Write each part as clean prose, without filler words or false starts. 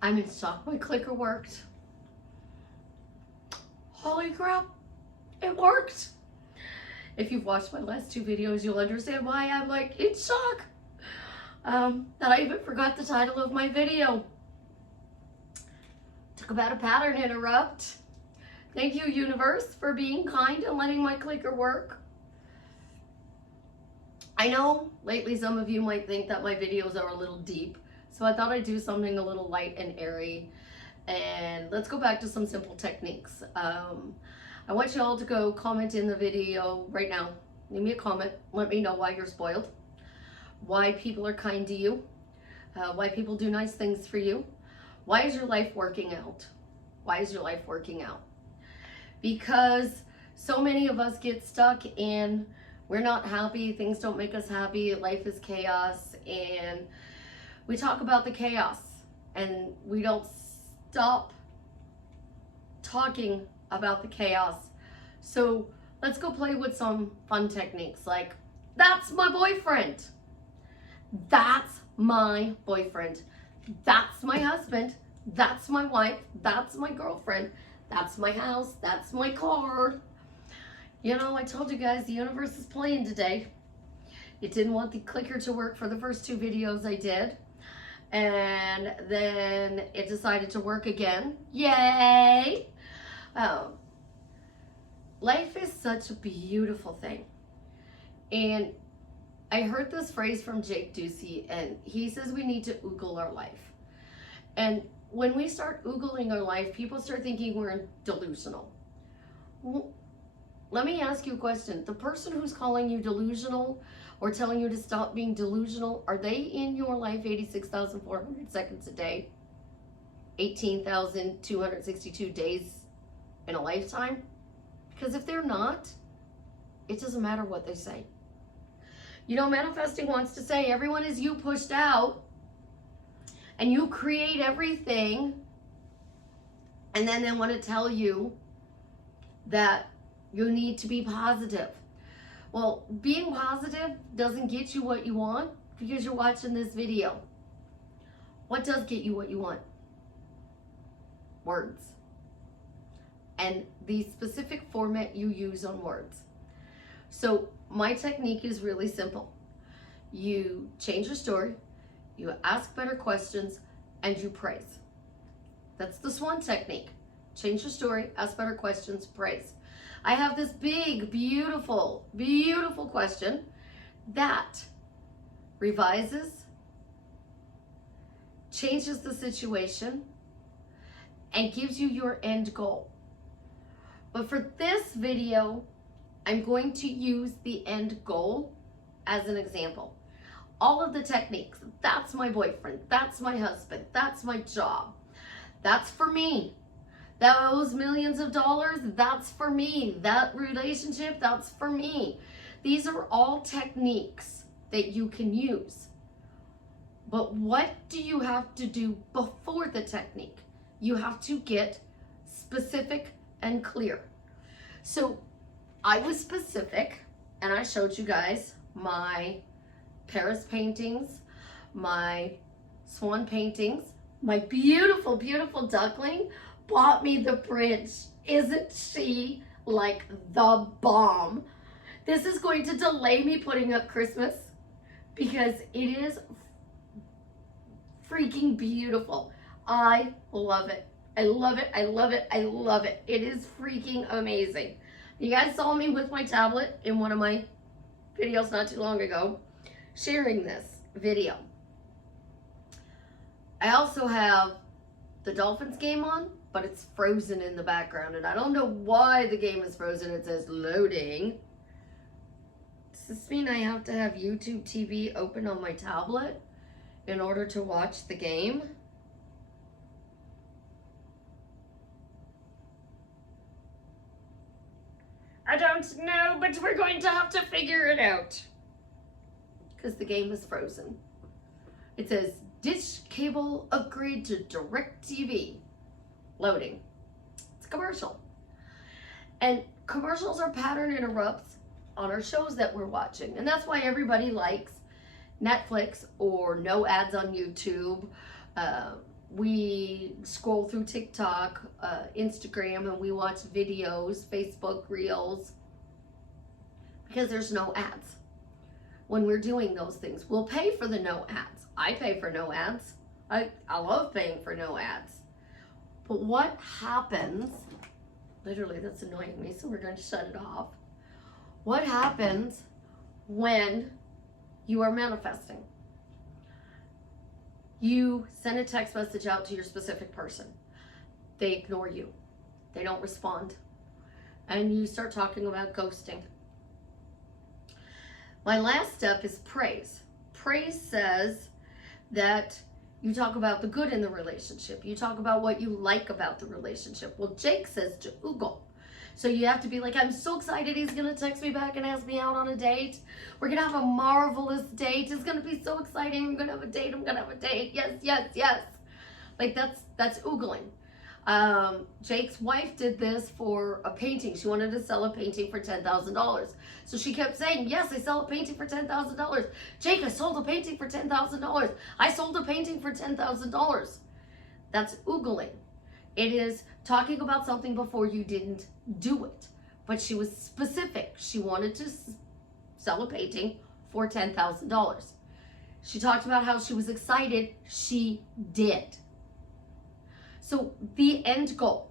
I'm in shock. My clicker worked. Holy crap, it worked. If you've watched my last two videos, you'll understand why I'm like in shock. That I even forgot the title of my video. Talk about a pattern interrupt. Thank you, universe, for being kind and letting my clicker work. I know lately some of you might think that my videos are a little deep, so I thought I'd do something a little light and airy. And let's go back to some simple techniques. I want you all to go comment in the video right now. Leave me a comment. Let me know why you're spoiled, why people are kind to you, why people do nice things for you. Why is your life working out? Why is your life working out? Because so many of us get stuck in, we're not happy, things don't make us happy, life is chaos, and we talk about the chaos and we don't stop talking about the chaos. So let's go play with some fun techniques like, that's my boyfriend. That's my boyfriend. That's my husband. That's my wife. That's my girlfriend. That's my house. That's my car. You know, I told you guys the universe is playing today. It didn't want the clicker to work for the first two videos I did. And then it decided to work again. Yay! Life is such a beautiful thing. And I heard this phrase from Jake Ducey, and he says we need to oogle our life. And when we start oogling our life, people start thinking we're delusional. Well, let me ask you a question. The person who's calling you delusional or telling you to stop being delusional, are they in your life 86,400 seconds a day? 18,262 days in a lifetime? Because if they're not, it doesn't matter what they say. You know, manifesting wants to say everyone is you pushed out, and you create everything, and then they want to tell you that you need to be positive. Well, being positive doesn't get you what you want because you're watching this video. What does get you what you want? Words. And the specific format you use on words. So my technique is really simple. You change your story, you ask better questions, and you praise. That's the Swann technique. Change your story, ask better questions, praise. I have this big, beautiful, beautiful question that revises, changes the situation, and gives you your end goal. But for this video, I'm going to use the end goal as an example. All of the techniques, that's my boyfriend, that's my husband, that's my job, that's for me. Those millions of dollars, that's for me. That relationship, that's for me. These are all techniques that you can use. But what do you have to do before the technique? You have to get specific and clear. So I was specific, and I showed you guys my Paris paintings, my Swann paintings, my beautiful, beautiful duckling bought me the bridge. Isn't she like the bomb? This is going to delay me putting up Christmas because it is freaking beautiful. I love it. I love it. I love it. I love it. It is freaking amazing. You guys saw me with my tablet in one of my videos not too long ago, sharing this video. I also have the Dolphins game on, but it's frozen in the background, and I don't know why the game is frozen. It says loading. Does this mean I have to have YouTube TV open on my tablet in order to watch the game? I don't know, but we're going to have to figure it out because the game is frozen. It says dish cable upgrade to DirecTV. Loading. It's a commercial. And commercials are pattern interrupts on our shows that we're watching. And that's why everybody likes Netflix or no ads on YouTube. we scroll through TikTok, Instagram, and we watch videos, Facebook Reels, because there's no ads. When we're doing those things, we'll pay for the no ads. I pay for no ads. I love paying for no ads. But what happens, literally that's annoying me, so we're going to shut it off. What happens when you are manifesting? You send a text message out to your specific person. They ignore you. They don't respond. And you start talking about ghosting. My last step is praise. Praise says that you talk about the good in the relationship. You talk about what you like about the relationship. Well, Jake says to oogle. So you have to be like, I'm so excited he's going to text me back and ask me out on a date. We're going to have a marvelous date. It's going to be so exciting. I'm going to have a date. I'm going to have a date. Yes, yes, yes. Like that's oogling. Jake's wife did this for a painting. She wanted to sell a painting for $10,000. So she kept saying, yes, I sell a painting for $10,000. Jake, I sold a painting for $10,000. I sold a painting for $10,000. That's oogling. It is talking about something before you didn't do it. But she was specific. She wanted to sell a painting for $10,000. She talked about how she was excited. She did. So the end goal,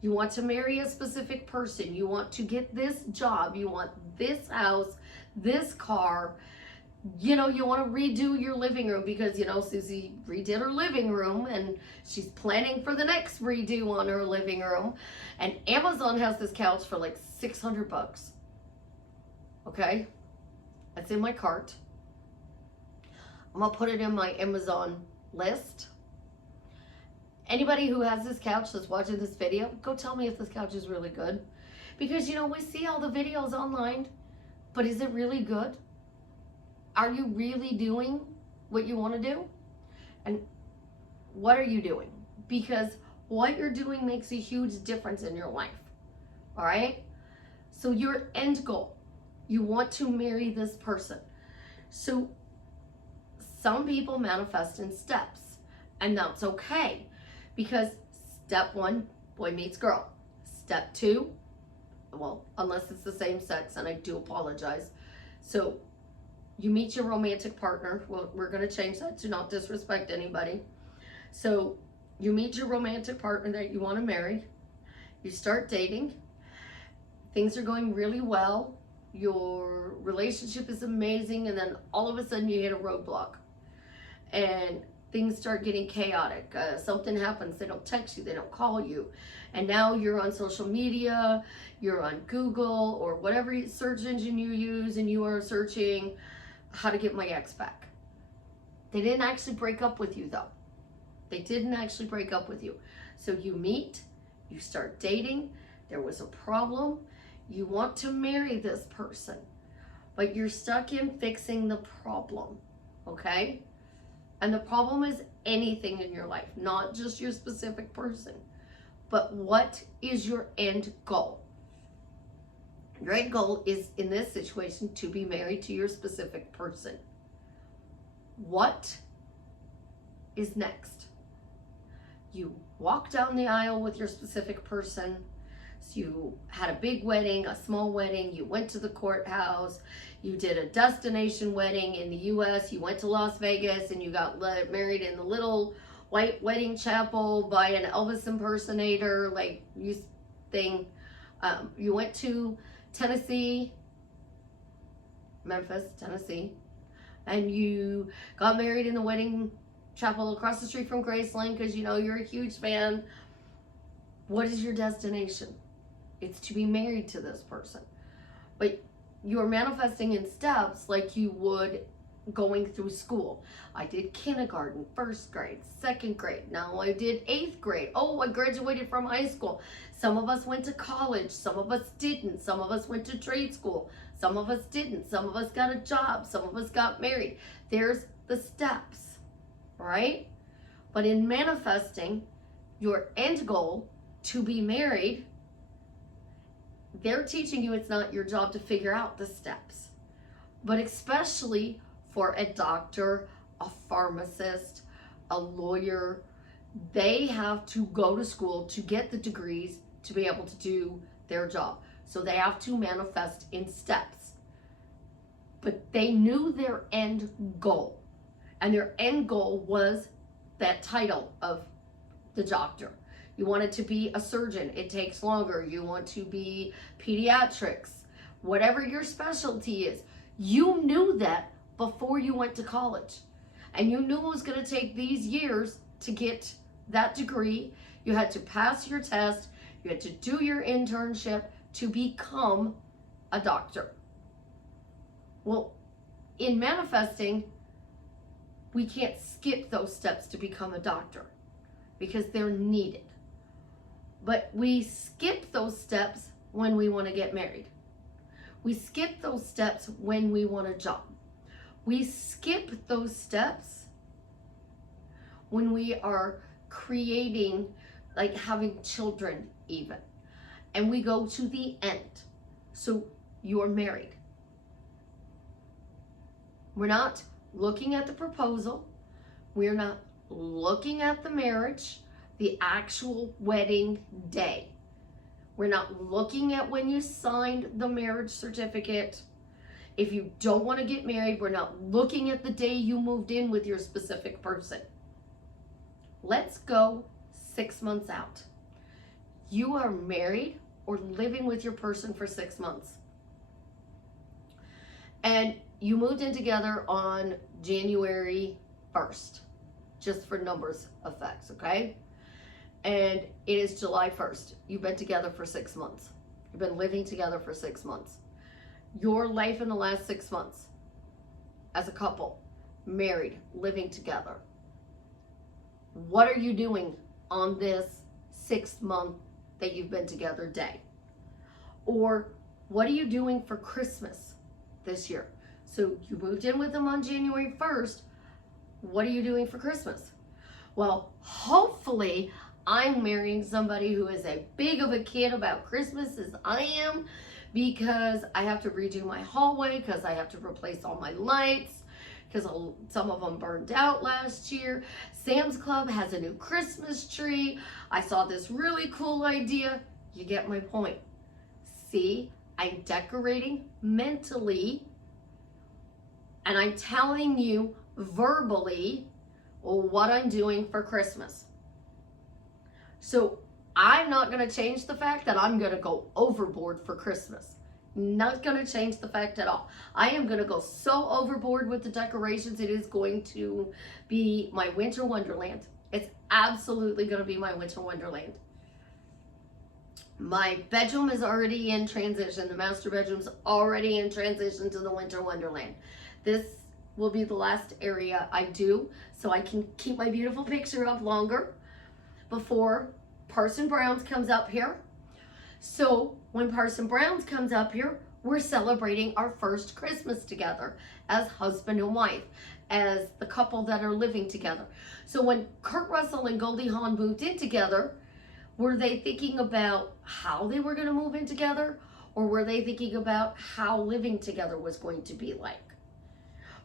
you want to marry a specific person. You want to get this job. You want this house, this car. You know, you want to redo your living room because, you know, Suzie redid her living room and she's planning for the next redo on her living room. And Amazon has this couch for like $600. Okay? That's in my cart. I'm going to put it in my Amazon list. Anybody who has this couch that's watching this video, go tell me if this couch is really good. Because, you know, we see all the videos online, but is it really good? Are you really doing what you want to do? And what are you doing? Because what you're doing makes a huge difference in your life. All right? So your end goal, you want to marry this person. So some people manifest in steps, and that's okay. Because step one, boy meets girl. Step two, well, unless it's the same sex, and I do apologize. So you meet your romantic partner. Well, we're going to change that to not disrespect anybody. So you meet your romantic partner that you want to marry. You start dating. Things are going really well. Your relationship is amazing. And then all of a sudden you hit a roadblock. And things start getting chaotic. Something happens. They don't text you. They don't call you. And now you're on social media. You're on Google or whatever search engine you use. And you are searching how to get my ex back. They didn't actually break up with you though. They didn't actually break up with you. So you meet, you start dating, there was a problem, you want to marry this person, but you're stuck in fixing the problem, okay? And the problem is anything in your life, not just your specific person. But what is your end goal? Your end goal is, in this situation, to be married to your specific person. What is next? You walk down the aisle with your specific person. So you had a big wedding, a small wedding. You went to the courthouse. You did a destination wedding in the U.S. You went to Las Vegas and you got married in the little white wedding chapel by an Elvis impersonator, like you thing. You went to Tennessee, Memphis, Tennessee, and you got married in the wedding chapel across the street from Graceland because you know you're a huge fan. What is your destination? It's to be married to this person. But you're manifesting in steps like you would going through school. I did kindergarten, first grade, second grade. Now I did 8th grade. Oh, I graduated from high school. Some of us went to college. Some of us didn't. Some of us went to trade school. Some of us didn't. Some of us got a job. Some of us got married. There's the steps, right? But in manifesting your end goal to be married, they're teaching you it's not your job to figure out the steps. But especially for a doctor, a pharmacist, a lawyer. They have to go to school to get the degrees to be able to do their job. So they have to manifest in steps. But they knew their end goal. And their end goal was that title of the doctor. You wanted to be a surgeon. It takes longer. You want to be pediatrics. Whatever your specialty is. You knew that before you went to college. And you knew it was going to take these years to get that degree. You had to pass your test. You had to do your internship to become a doctor. Well, in manifesting, we can't skip those steps to become a doctor because they're needed. But we skip those steps when we want to get married. We skip those steps when we want a job. We skip those steps when we are creating, like having children even. And we go to the end. So you're married. We're not looking at the proposal. We're not looking at the marriage, the actual wedding day. We're not looking at when you signed the marriage certificate. If you don't want to get married, we're not looking at the day you moved in with your specific person. Let's go 6 months out. You are married or living with your person for 6 months. And you moved in together on January 1st, just for numbers effects, okay? And it is July 1st. You've been together for 6 months. You've been living together for 6 months. Your life in the last 6 months as a couple, married, living together. What are you doing on this 6th month that you've been together day? Or what are you doing for Christmas this year? So you moved in with them on January 1st. What are you doing for Christmas? Well, hopefully I'm marrying somebody who is as big of a kid about Christmas as I am, because I have to redo my hallway, because I have to replace all my lights, because some of them burned out last year. Sam's Club has a new Christmas tree. I saw this really cool idea. You get my point. See, I'm decorating mentally, and I'm telling you verbally what I'm doing for Christmas. So I'm not going to change the fact that I'm going to go overboard for Christmas. Not going to change the fact at all. I am going to go so overboard with the decorations. It is going to be my winter wonderland. It's absolutely going to be my winter wonderland. My bedroom is already in transition. The master bedroom's already in transition to the winter wonderland. This will be the last area I do, so I can keep my beautiful picture up longer before Parson Brown's comes up here. So when Parson Brown's comes up here, we're celebrating our first Christmas together as husband and wife, as the couple that are living together. So when Kurt Russell and Goldie Hawn moved in together, were they thinking about how they were going to move in together? Or were they thinking about how living together was going to be like?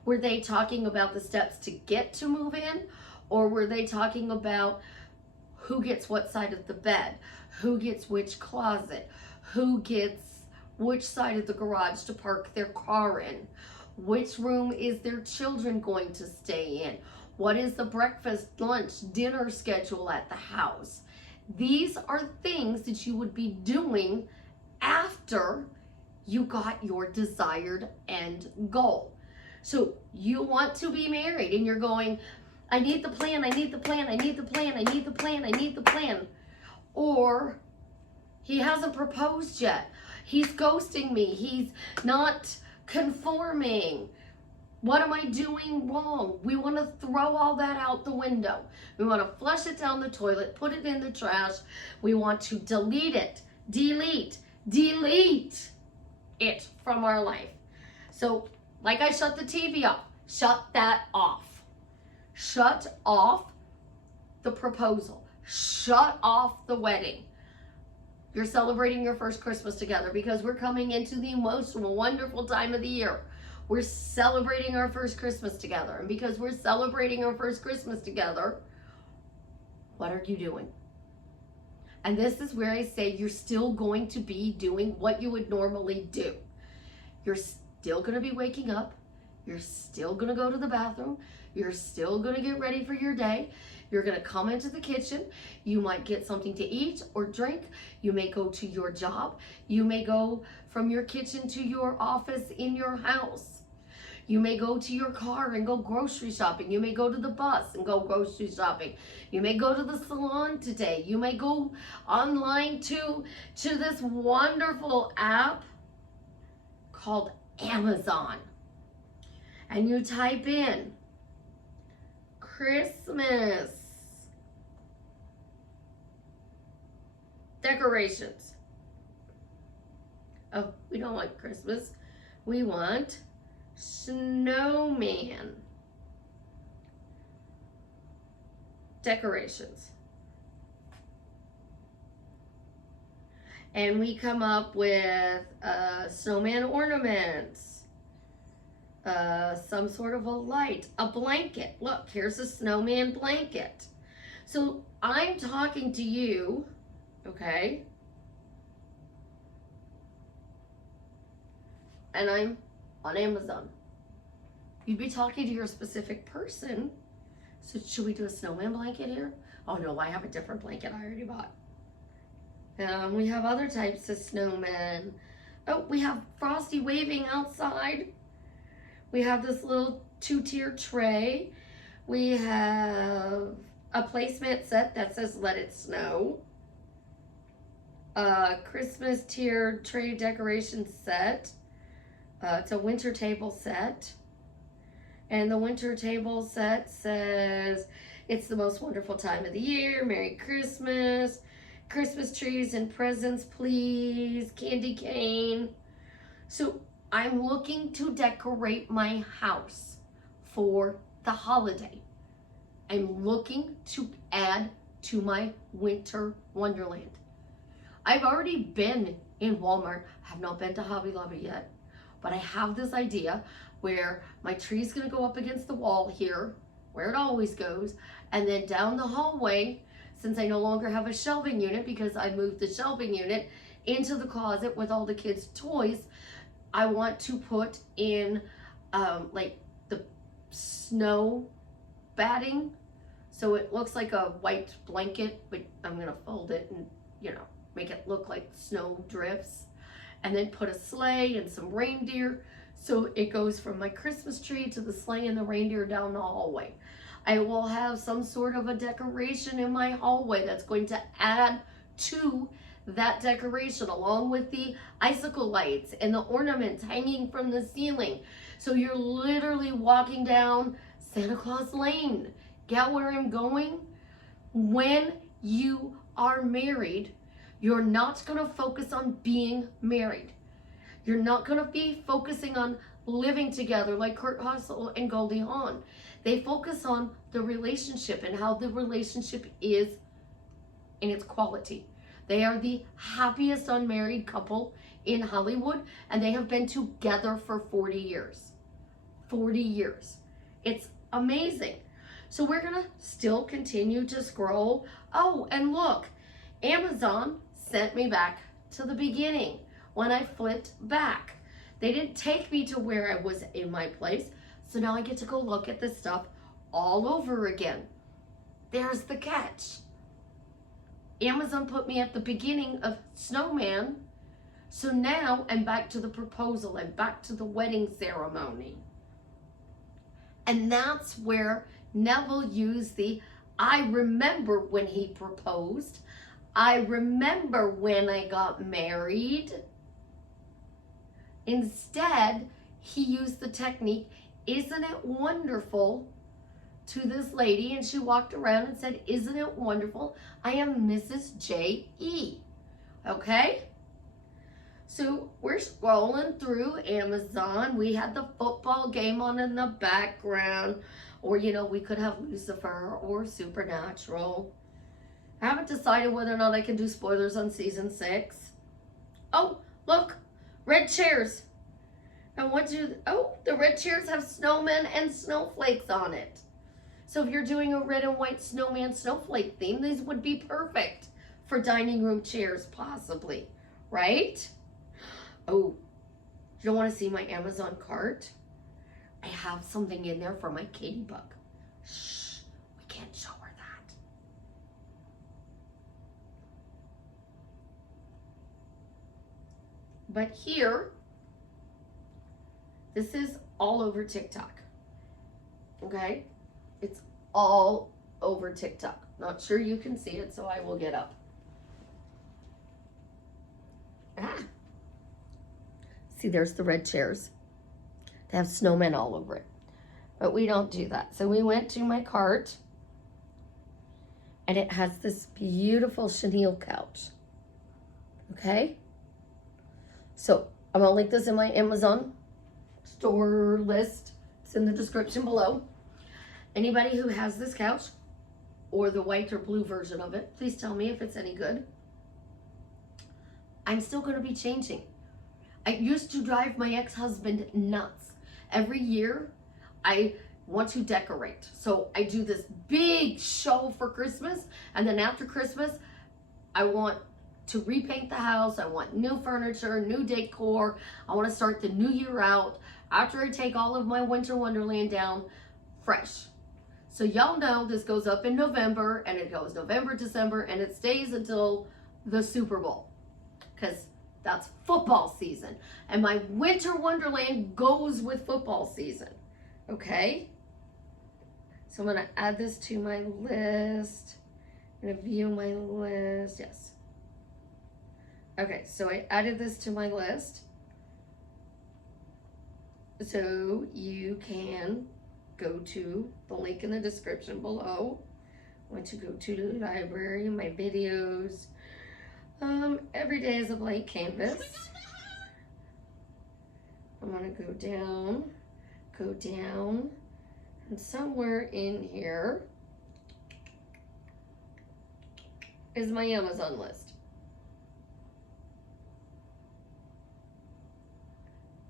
Were they talking about the steps to get to move in? Or were they talking about who gets what side of the bed? Who gets which closet? Who gets which side of the garage to park their car in? Which room is their children going to stay in? What is the breakfast, lunch, dinner schedule at the house? These are things that you would be doing after you got your desired end goal. So you want to be married and you're going, I need the plan, I need the plan, I need the plan, I need the plan, I need the plan. Or he hasn't proposed yet. He's ghosting me. He's not conforming. What am I doing wrong? We want to throw all that out the window. We want to flush it down the toilet, put it in the trash. We want to delete it, delete it from our life. So like I shut the TV off, shut that off. Shut off the proposal. Shut off the wedding. You're celebrating your first Christmas together because we're coming into the most wonderful time of the year We're celebrating our first Christmas together. And because we're celebrating our first Christmas together, what are you doing? And this is where I say you're still going to be doing what you would normally do. You're still going to be waking up. You're still going to go to the bathroom. You're still going to get ready for your day. You're going to come into the kitchen. You might get something to eat or drink. You may go to your job. You may go from your kitchen to your office in your house. You may go to your car and go grocery shopping. You may go to the bus and go grocery shopping. You may go to the salon today. You may go online to this wonderful app called Amazon. And you type in Christmas decorations. Oh, we don't want Christmas. We want snowman decorations. And we come up with snowman ornaments, some sort of a light, a blanket. Look, here's a snowman blanket. So I'm talking to you, okay? And I'm on Amazon. You'd be talking to your specific person. So should we do a snowman blanket here? Oh no, I have a different blanket I already bought. We have other types of snowmen. Oh, we have Frosty waving outside. We have this little 2-tier tray. We have a placemat set that says let it snow. A Christmas tiered tray decoration set. It's a winter table set. And the winter table set says, it's the most wonderful time of the year. Merry Christmas. Christmas trees and presents, please. Candy cane. So I'm looking to decorate my house for the holiday. I'm looking to add to my winter wonderland. I've already been in Walmart. I have not been to Hobby Lobby yet. But I have this idea where my tree is going to go up against the wall here, where it always goes, and then down the hallway, since I no longer have a shelving unit because I moved the shelving unit into the closet with all the kids' toys, I want to put in like the snow batting, so it looks like a white blanket, but I'm going to fold it and, you know, make it look like snow drifts. And then put a sleigh and some reindeer. So it goes from my Christmas tree to the sleigh and the reindeer down the hallway. I will have some sort of a decoration in my hallway that's going to add to that decoration, along with the icicle lights and the ornaments hanging from the ceiling. So you're literally walking down Santa Claus Lane. Get where I'm going? When you are married, you're not going to focus on being married. You're not going to be focusing on living together like Kurt Russell and Goldie Hawn. They focus on the relationship and how the relationship is in its quality. They are the happiest unmarried couple in Hollywood, and they have been together for 40 years. 40 years. It's amazing. So we're going to still continue to scroll. Oh, and look, Amazon sent me back to the beginning when I flipped back. They didn't take me to where I was in my place, so now I get to go look at this stuff all over again. There's the catch. Amazon put me at the beginning of Snowman, so now I'm back to the proposal. I'm back to the wedding ceremony. And that's where Neville used the, I remember when he proposed. I remember when I got married. Instead, he used the technique, isn't it wonderful, to this lady, and she walked around and said, isn't it wonderful? I am Mrs. J.E. Okay? So we're scrolling through Amazon. We had the football game on in the background, or, you know, we could have Lucifer or Supernatural. I haven't decided whether or not I can do spoilers on season 6. Oh, look, red chairs. I want you, oh, the red chairs have snowmen and snowflakes on it. So if you're doing a red and white snowman snowflake theme, these would be perfect for dining room chairs, possibly, right? Oh, you don't want to see my Amazon cart? I have something in there for my Katie bug. Shh, we can't show her that. But here, this is all over TikTok, okay? It's all over TikTok. Not sure you can see it, so I will get up. See, there's the red chairs. They have snowmen all over it. But we don't do that. So we went to my cart, and it has this beautiful chenille couch. Okay? So I'm gonna link this in my Amazon store list. It's in the description below. Anybody who has this couch, or the white or blue version of it, please tell me if it's any good. I'm still gonna be changing. I used to drive my ex-husband nuts. Every year, I want to decorate. So I do this big show for Christmas, and then after Christmas, I want to repaint the house. I want new furniture, new decor. I want to start the new year out after I take all of my winter wonderland down fresh. So y'all know this goes up in November, and it goes November, December, and it stays until the Super Bowl, because that's football season. And my winter wonderland goes with football season. Okay? So I'm going to add this to my list. I'm going to view my list. Yes. Okay, so I added this to my list. So you can go to the link in the description below. I want to go to the library, my videos. Every day is a blank canvas. I'm gonna go down, and somewhere in here is my Amazon list.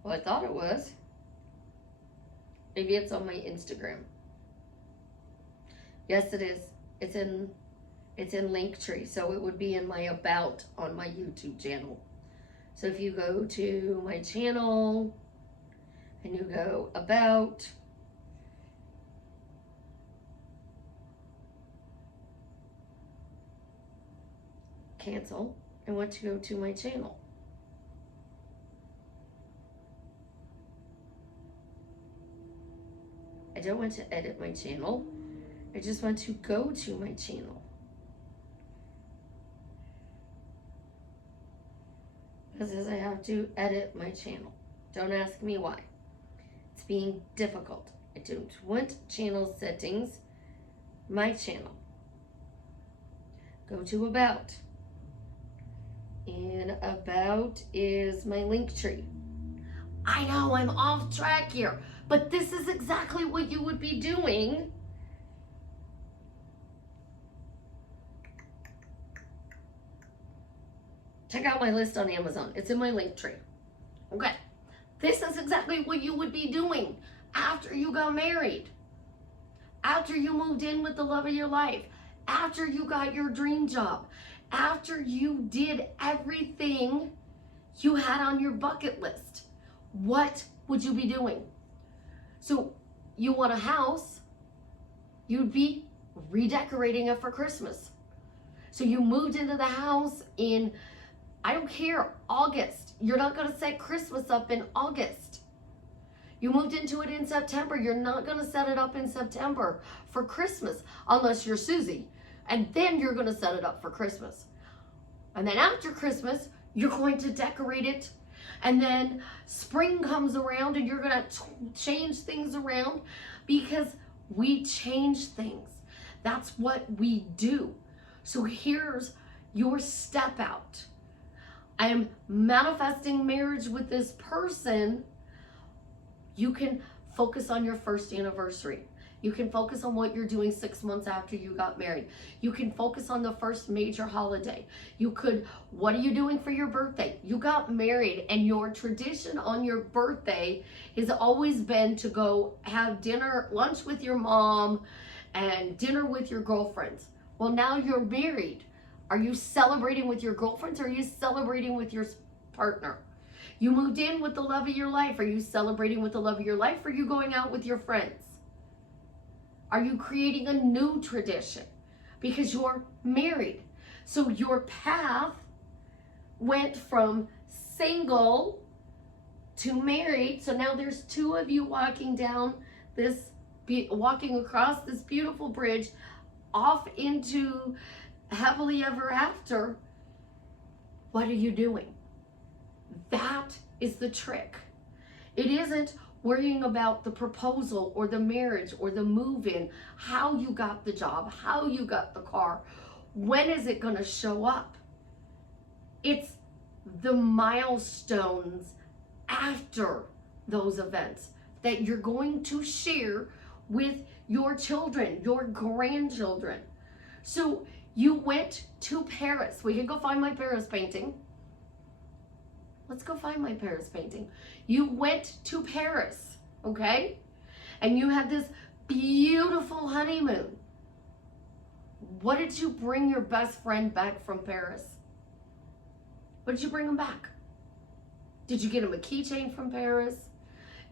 Well, I thought it was. Maybe it's on my Instagram. Yes, it is. It's in Linktree, so it would be in my About on my YouTube channel. So if you go to my channel and you go About, cancel, I want to go to my channel. I don't want to edit my channel. I just want to go to my channel. It says I have to edit my channel. Don't ask me why. It's being difficult. I don't want channel settings. My channel. Go to About. And About is my Linktree. I know I'm off track here, but this is exactly what you would be doing. Check out my list on Amazon. It's in my Linktree. Okay. This is exactly what you would be doing after you got married. After you moved in with the love of your life. After you got your dream job. After you did everything you had on your bucket list. What would you be doing? So you want a house, you'd be redecorating it for Christmas. So you moved into the house in, I don't care, August. You're not going to set Christmas up in August. You moved into it in September. You're not going to set it up in September for Christmas unless you're Suzie. And then you're going to set it up for Christmas. And then after Christmas, you're going to decorate it. And then spring comes around and you're going to change things around, because we change things. That's what we do. So here's your step out. I am manifesting marriage with this person. You can focus on your first anniversary. You can focus on what you're doing 6 months after you got married. You can focus on the first major holiday. You could, what are you doing for your birthday? You got married, and your tradition on your birthday has always been to go have dinner, lunch with your mom and dinner with your girlfriends. Well, now you're married. Are you celebrating with your girlfriends, or are you celebrating with your partner? You moved in with the love of your life. Are you celebrating with the love of your life, or are you going out with your friends? Are you creating a new tradition? Because you're married. So your path went from single to married. So now there's two of you walking down this, walking across this beautiful bridge off into happily ever after. What are you doing? That is the trick. It isn't worrying about the proposal or the marriage or the move-in, how you got the job, how you got the car, when is it going to show up? It's the milestones after those events that you're going to share with your children, your grandchildren. So you went to Paris. We can go find my Paris painting. Let's go find my Paris painting. You went to Paris, okay? And you had this beautiful honeymoon. What did you bring your best friend back from Paris? What did you bring him back? Did you get him a keychain from Paris?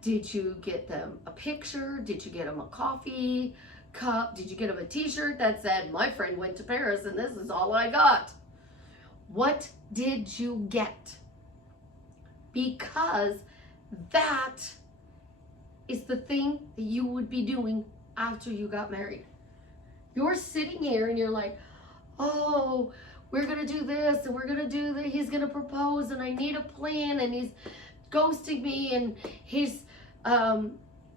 Did you get them a picture? Did you get him a coffee cup? Did you get him a t-shirt that said, my friend went to Paris and this is all I got? What did you get? Because that is the thing that you would be doing after you got married. You're sitting here and you're like, oh, we're going to do this and we're going to do that. He's going to propose and I need a plan and he's ghosting me and he's,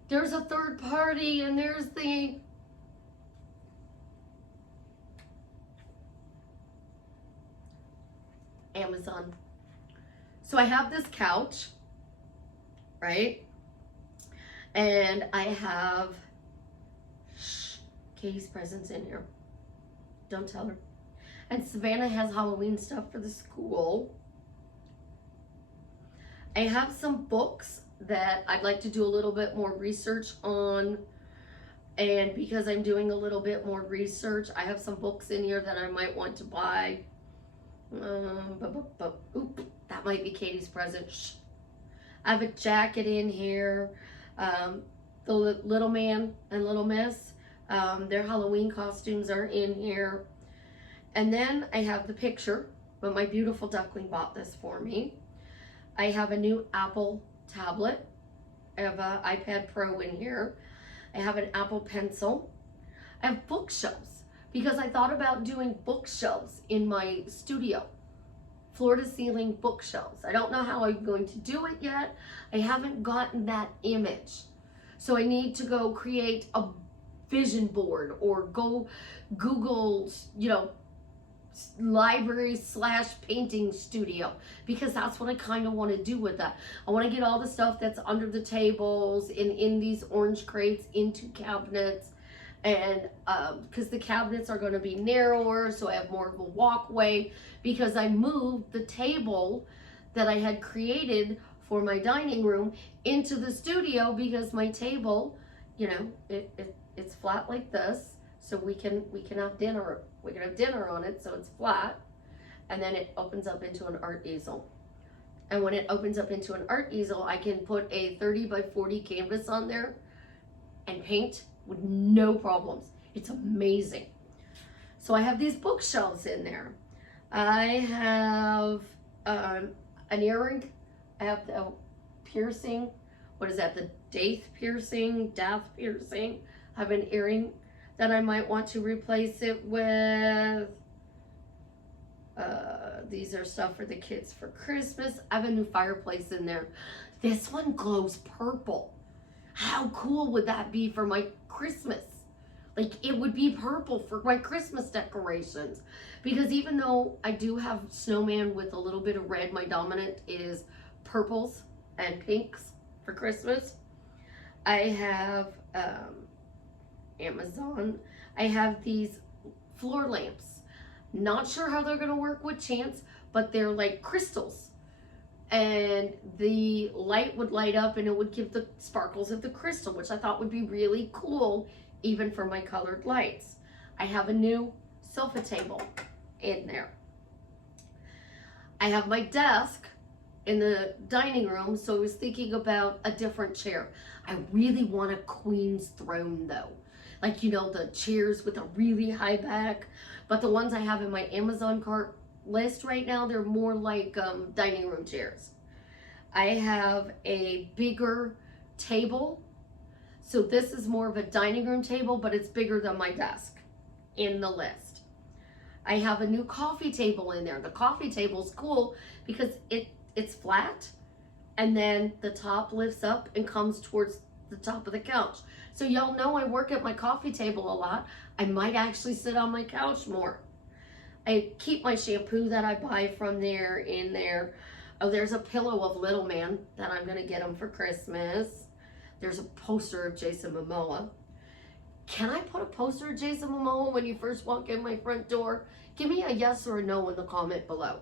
there's a third party and there's the... Amazon. So I have this couch, right? And I have Katie's presents in here. Don't tell her. And Savannah has Halloween stuff for the school. I have some books that I'd like to do a little bit more research on. And because I'm doing a little bit more research, I have some books in here that I might want to buy. Oop, that might be Katie's present. Shh. I have a jacket in here. The little man and little miss, their Halloween costumes are in here. And then I have the picture, but my beautiful duckling bought this for me. I have a new Apple tablet. I have an iPad Pro in here. I have an Apple Pencil. I have bookshelves because I thought about doing bookshelves in my studio. Floor to ceiling bookshelves. I don't know how I'm going to do it yet. I haven't gotten that image. So I need to go create a vision board or go Google, library / painting studio, because that's what I kind of want to do with that. I want to get all the stuff that's under the tables in these orange crates into cabinets, and because the cabinets are going to be narrower, so I have more of a walkway, because I moved the table that I had created for my dining room into the studio, because my table, it's flat like this, so we can have dinner. We can have dinner on it, so it's flat, and then it opens up into an art easel. And when it opens up into an art easel, I can put a 30 by 40 canvas on there and paint with no problems. It's amazing. So I have these bookshelves in there. I have an earring. I have the piercing. What is that? The Dath piercing. I have an earring that I might want to replace it with. These are stuff for the kids for Christmas. I have a new fireplace in there. This one glows purple. How cool would that be for my Christmas? Like, it would be purple for my Christmas decorations. Because even though I do have snowman with a little bit of red, my dominant is purples and pinks for Christmas. I have Amazon. I have these floor lamps. Not sure how they're gonna work with Chance, but they're like crystals. And the light would light up and it would give the sparkles of the crystal, which I thought would be really cool, even for my colored lights. I have a new sofa table in there. I have my desk in the dining room, so I was thinking about a different chair. I really want a queen's throne though. Like, you know, the chairs with a really high back, but the ones I have in my Amazon cart list right now, they're more like dining room chairs. I have a bigger table. So this is more of a dining room table, but it's bigger than my desk in the list. I have a new coffee table in there. The coffee table's cool because it's flat and then the top lifts up and comes towards the top of the couch. So y'all know I work at my coffee table a lot. I might actually sit on my couch more. I keep my shampoo that I buy from there in there. Oh, there's a pillow of Little Man that I'm gonna get him for Christmas. There's a poster of Jason Momoa. Can I put a poster of Jason Momoa when you first walk in my front door? Give me a yes or a no in the comment below.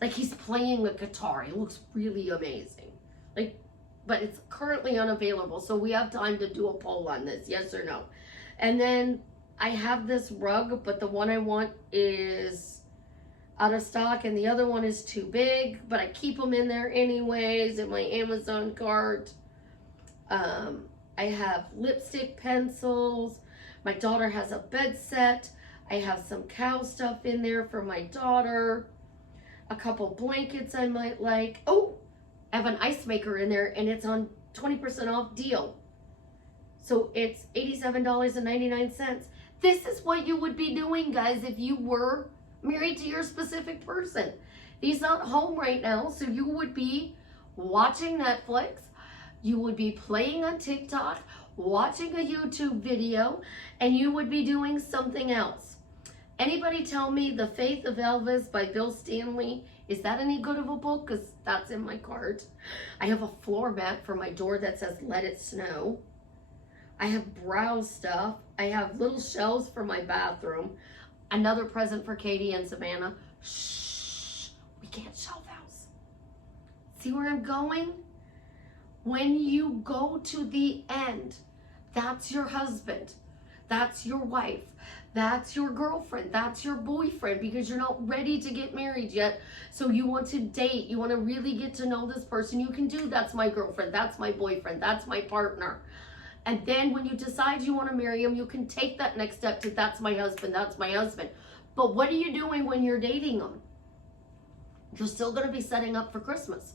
Like, he's playing a guitar. He looks really amazing. Like, but it's currently unavailable, so we have time to do a poll on this, yes or no. And then I have this rug, but the one I want is out of stock and the other one is too big, but I keep them in there anyways in my Amazon cart. I have lipstick pencils. My daughter has a bed set. I have some cow stuff in there for my daughter. A couple blankets I might like. Oh, I have an ice maker in there and it's on 20% off deal. So it's $87.99. This is what you would be doing, guys, if you were married to your specific person. He's not home right now, so you would be watching Netflix. You would be playing on TikTok, watching a YouTube video, and you would be doing something else. Anybody tell me The Faith of Elvis by Bill Stanley, is that any good of a book? Because that's in my cart. I have a floor mat for my door that says Let It Snow. I have brow stuff. I have little shelves for my bathroom. Another present for Katie and Savannah. Shh, we can't shelf house. See where I'm going? When you go to the end, that's your husband, that's your wife, that's your girlfriend, that's your boyfriend, because you're not ready to get married yet. So you want to date, you want to really get to know this person. You can do, that's my girlfriend, that's my boyfriend, that's my partner. And then when you decide you want to marry him, you can take that next step to that's my husband, that's my husband. But what are you doing when you're dating them? You're still going to be setting up for Christmas.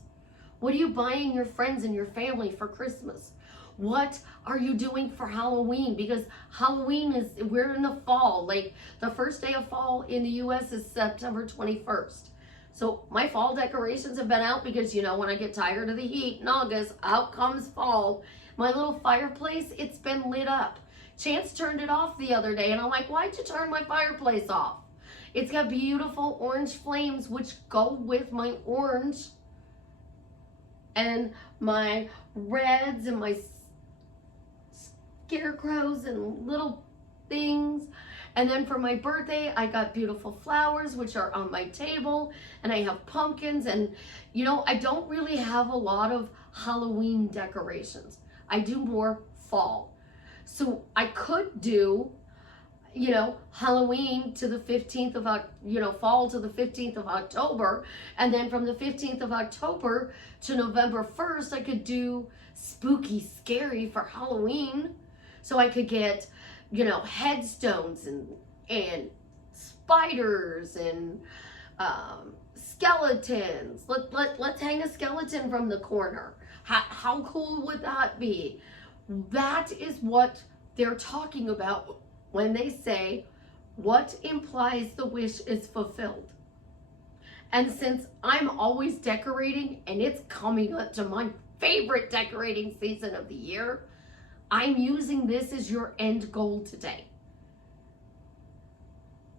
What are you buying your friends and your family for Christmas? What are you doing for Halloween? Because Halloween is, we're in the fall. Like, the first day of fall in the US is September 21st. So my fall decorations have been out because, you know, when I get tired of the heat in August, out comes fall. My little fireplace, it's been lit up. Chance turned it off the other day and I'm like, why'd you turn my fireplace off? It's got beautiful orange flames which go with my orange and my reds and my scarecrows and little things. And then for my birthday, I got beautiful flowers, which are on my table. And I have pumpkins. And, you know, I don't really have a lot of Halloween decorations. I do more fall. So I could do, you know, Halloween to the 15th of, you know, fall to the 15th of October. And then from the 15th of October to November 1st, I could do spooky, scary for Halloween. So I could get, you know, headstones and spiders and skeletons. Let's hang a skeleton from the corner. How cool would that be? That is what they're talking about when they say, what implies the wish is fulfilled? And since I'm always decorating and it's coming up to my favorite decorating season of the year, I'm using this as your end goal today.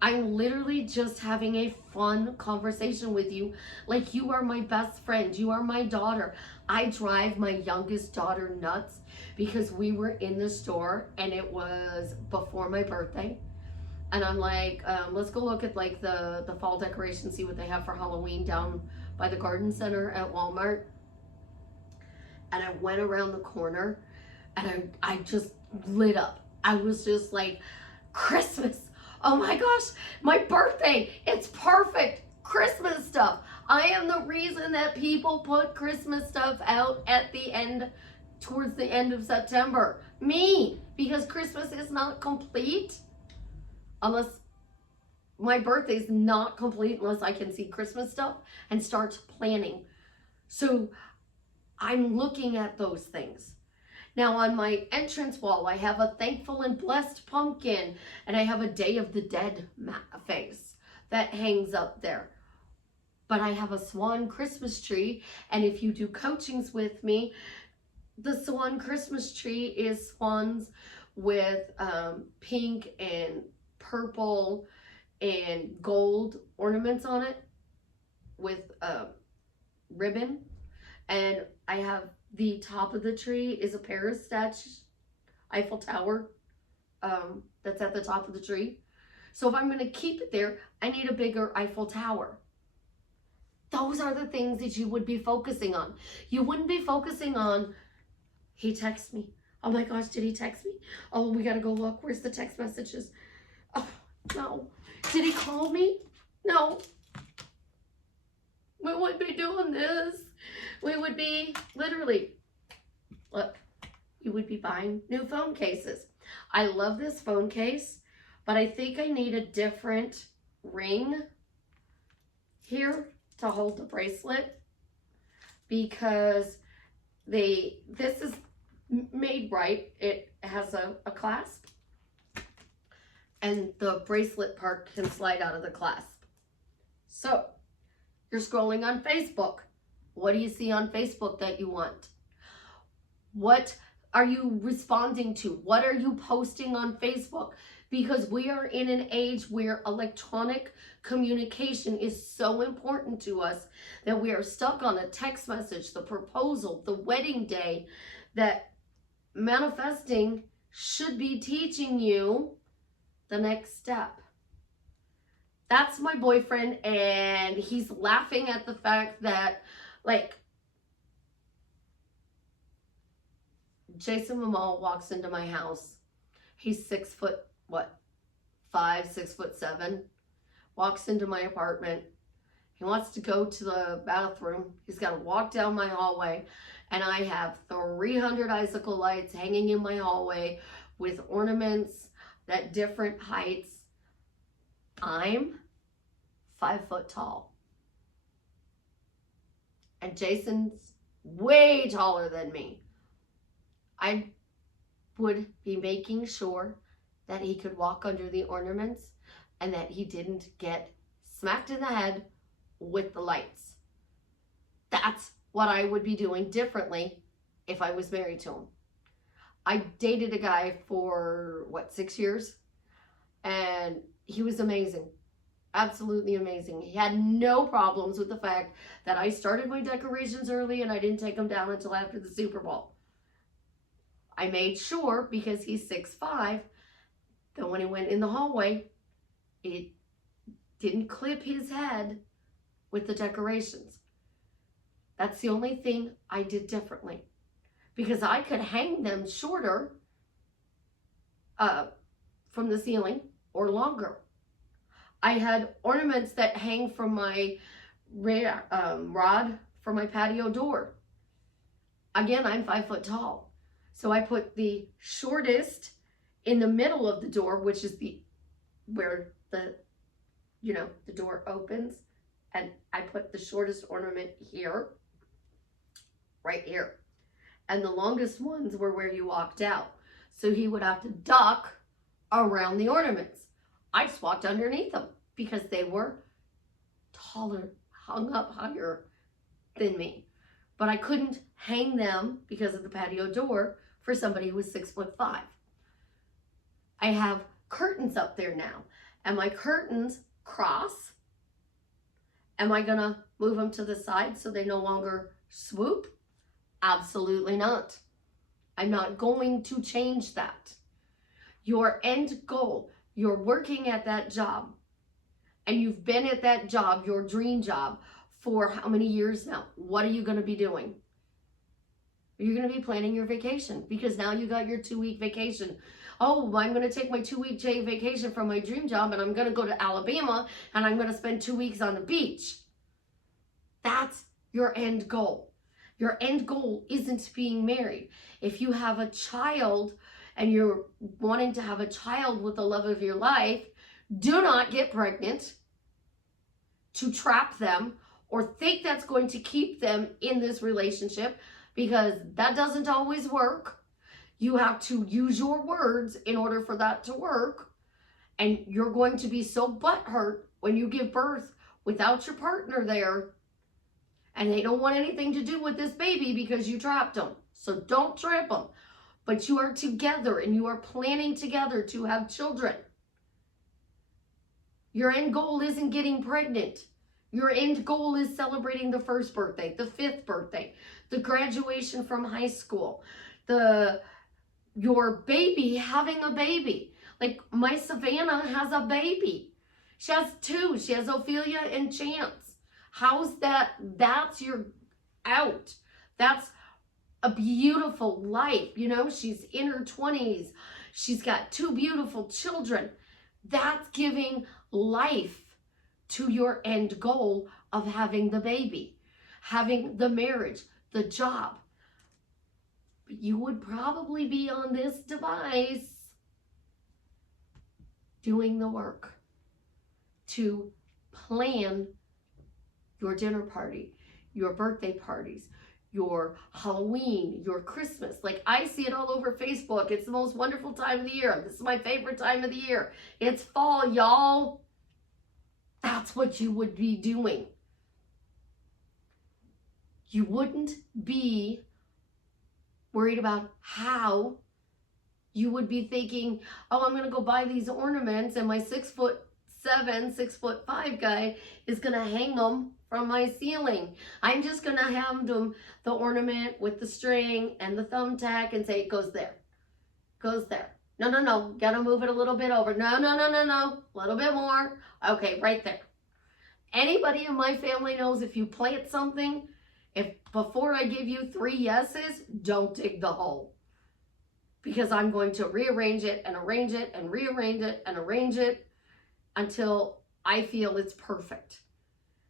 I'm literally just having a fun conversation with you. Like, you are my best friend. You are my daughter. I drive my youngest daughter nuts because we were in the store and it was before my birthday. And I'm like, let's go look at like the fall decorations, see what they have for Halloween down by the garden center at Walmart. And I went around the corner and I just lit up. I was just like, Christmas. Oh my gosh, my birthday. It's perfect. Christmas stuff. I am the reason that people put Christmas stuff out at the end, towards the end of September. Me, because Christmas is not complete unless my birthday is not complete unless I can see Christmas stuff and start planning. So I'm looking at those things. Now on my entrance wall, I have a thankful and blessed pumpkin, and I have a Day of the Dead face that hangs up there. But I have a Swann Christmas tree, and if you do coachings with me, the Swann Christmas tree is swans with pink and purple and gold ornaments on it with ribbon. And I have the top of the tree is a Paris statue, Eiffel Tower, that's at the top of the tree. So if I'm going to keep it there, I need a bigger Eiffel Tower. Those are the things that you would be focusing on. You wouldn't be focusing on, he texted me. Oh my gosh, did he text me? Oh, we got to go look. Where's the text messages? Oh, no. Did he call me? No. We wouldn't be doing this. We would be literally, look, you would be buying new phone cases. I love this phone case, but I think I need a different ring here to hold the bracelet because this is made right. It has a clasp and the bracelet part can slide out of the clasp. So you're scrolling on Facebook. What do you see on Facebook that you want? What are you responding to? What are you posting on Facebook? Because we are in an age where electronic communication is so important to us that we are stuck on a text message, the proposal, the wedding day, that manifesting should be teaching you the next step. That's my boyfriend, and he's laughing at the fact that, like, Jason Momoa walks into my house. He's 6 foot, what, 5, 6'7", walks into my apartment. He wants to go to the bathroom. He's got to walk down my hallway, and I have 300 icicle lights hanging in my hallway with ornaments at different heights. I'm 5 foot tall. And Jason's way taller than me. I would be making sure that he could walk under the ornaments and that he didn't get smacked in the head with the lights. That's what I would be doing differently if I was married to him. I dated a guy for, 6 years? And he was amazing. Absolutely amazing. He had no problems with the fact that I started my decorations early and I didn't take them down until after the Super Bowl. I made sure, because he's 6'5", that when he went in the hallway, it didn't clip his head with the decorations. That's the only thing I did differently, because I could hang them shorter from the ceiling or longer. I had ornaments that hang from my rod for my patio door. Again, I'm 5 foot tall. So I put the shortest in the middle of the door, which is where the door opens. And I put the shortest ornament here, right here. And the longest ones were where you walked out. So he would have to duck around the ornaments. I just walked underneath them because they were taller, hung up higher than me. But I couldn't hang them because of the patio door for somebody who was 6'5". I have curtains up there now. And my curtains cross. Am I going to move them to the side so they no longer swoop? Absolutely not. I'm not going to change that. Your end goal, you're working at that job, and you've been at that job, your dream job, for how many years now? What are you going to be doing? You're going to be planning your vacation, because now you got your 2-week vacation. Oh, I'm going to take my 2-week vacation from my dream job, and I'm going to go to Alabama, and I'm going to spend 2 weeks on the beach. That's your end goal. Your end goal isn't being married. If you have a child and you're wanting to have a child with the love of your life, do not get pregnant to trap them or think that's going to keep them in this relationship, because that doesn't always work. You have to use your words in order for that to work. And you're going to be so butthurt when you give birth without your partner there, and they don't want anything to do with this baby because you trapped them. So don't trap them. But you are together and you are planning together to have children. Your end goal isn't getting pregnant. Your end goal is celebrating the 1st birthday, the 5th birthday, the graduation from high school, your baby having a baby. Like my Savannah has a baby. She has 2. She has Ophelia and Chance. How's that? That's your out. That's a beautiful life. You know, she's in her 20s. She's got 2 beautiful children. That's giving life to your end goal of having the baby, having the marriage, the job. But you would probably be on this device doing the work to plan your dinner party, your birthday parties, your Halloween, your Christmas. Like, I see it all over Facebook. It's the most wonderful time of the year. This is my favorite time of the year. It's fall, y'all. That's what you would be doing. You wouldn't be worried about how. You would be thinking, oh, I'm going to go buy these ornaments, and my 6'7", 6'5" guy is going to hang them from my ceiling. I'm just going to have them the ornament with the string and the thumbtack and say it goes there. Goes there. No. Got to move it a little bit over. No. A little bit more. Okay, right there. Anybody in my family knows if you plant something, if before I give you 3 yeses, don't dig the hole. Because I'm going to rearrange it and arrange it and rearrange it and arrange it until I feel it's perfect.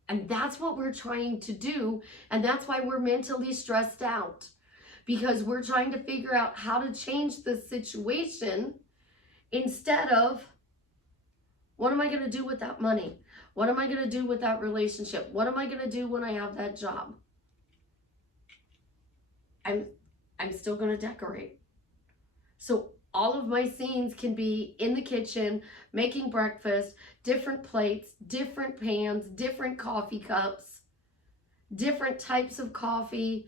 And that's what we're trying to do. And that's why we're mentally stressed out. Because we're trying to figure out how to change the situation instead of, what am I going to do with that money? What am I going to do with that relationship? What am I going to do when I have that job? I'm still going to decorate. So all of my scenes can be in the kitchen, making breakfast, different plates, different pans, different coffee cups, different types of coffee.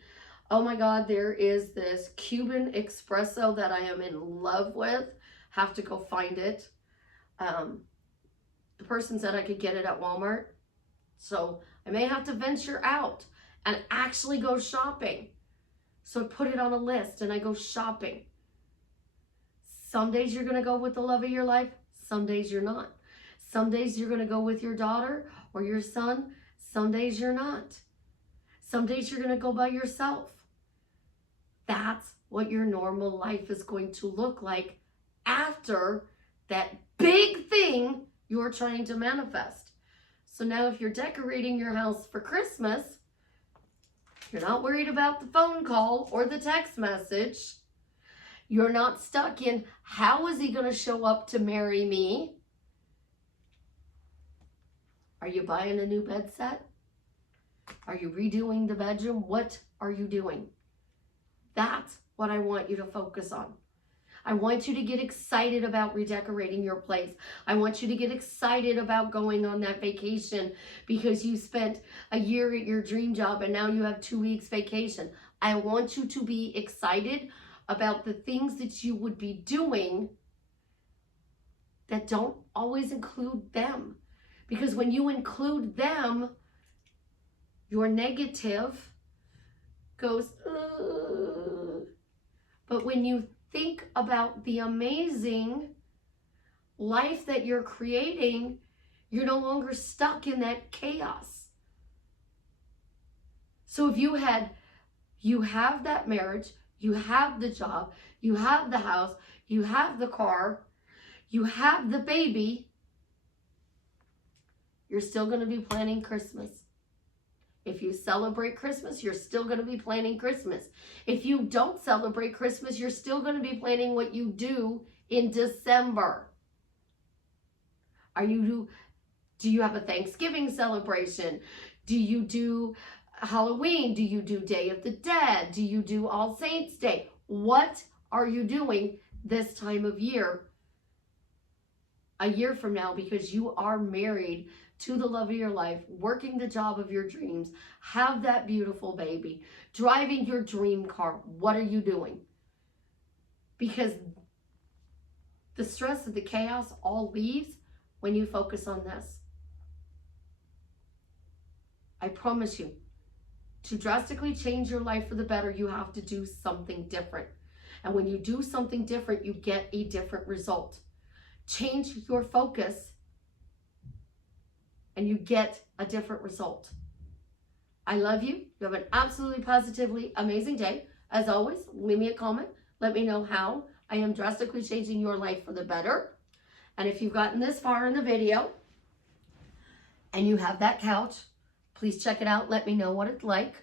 Oh my God, there is this Cuban espresso that I am in love with. Have to go find it. The person said I could get it at Walmart. So I may have to venture out and actually go shopping. So I put it on a list and I go shopping. Some days you're going to go with the love of your life. Some days you're not. Some days you're going to go with your daughter or your son. Some days you're not. Some days you're going to go by yourself. That's what your normal life is going to look like after that big thing you're trying to manifest. So now if you're decorating your house for Christmas, you're not worried about the phone call or the text message. You're not stuck in, how is he going to show up to marry me? Are you buying a new bed set? Are you redoing the bedroom? What are you doing? That's what I want you to focus on. I want you to get excited about redecorating your place. I want you to get excited about going on that vacation because you spent a year at your dream job and now you have 2 weeks vacation. I want you to be excited about the things that you would be doing that don't always include them. Because when you include them, your negative goes, ugh. But when you think about the amazing life that you're creating, you're no longer stuck in that chaos. So if you have that marriage, you have the job, you have the house, you have the car, you have the baby, you're still going to be planning Christmas. If you celebrate Christmas, you're still going to be planning Christmas. If you don't celebrate Christmas, you're still going to be planning what you do in December. Do you have a Thanksgiving celebration? Do you do Halloween? Do you do Day of the Dead? Do you do All Saints Day? What are you doing this time of year, a year from now? Because you are married to the love of your life, working the job of your dreams, have that beautiful baby, driving your dream car. What are you doing? Because the stress and the chaos all leaves when you focus on this. I promise you, to drastically change your life for the better, you have to do something different. And when you do something different, you get a different result. Change your focus and you get a different result. I love you. You have an absolutely positively amazing day. As always, leave me a comment. Let me know how I am drastically changing your life for the better. And if you've gotten this far in the video and you have that couch, please check it out. Let me know what it's like.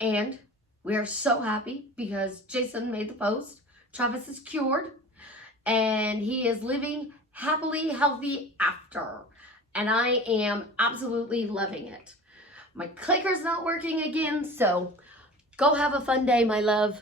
And we are so happy because Jason made the post. Travis is cured and he is living happily healthy after. And I am absolutely loving it. My clicker's not working again, so go have a fun day, my love.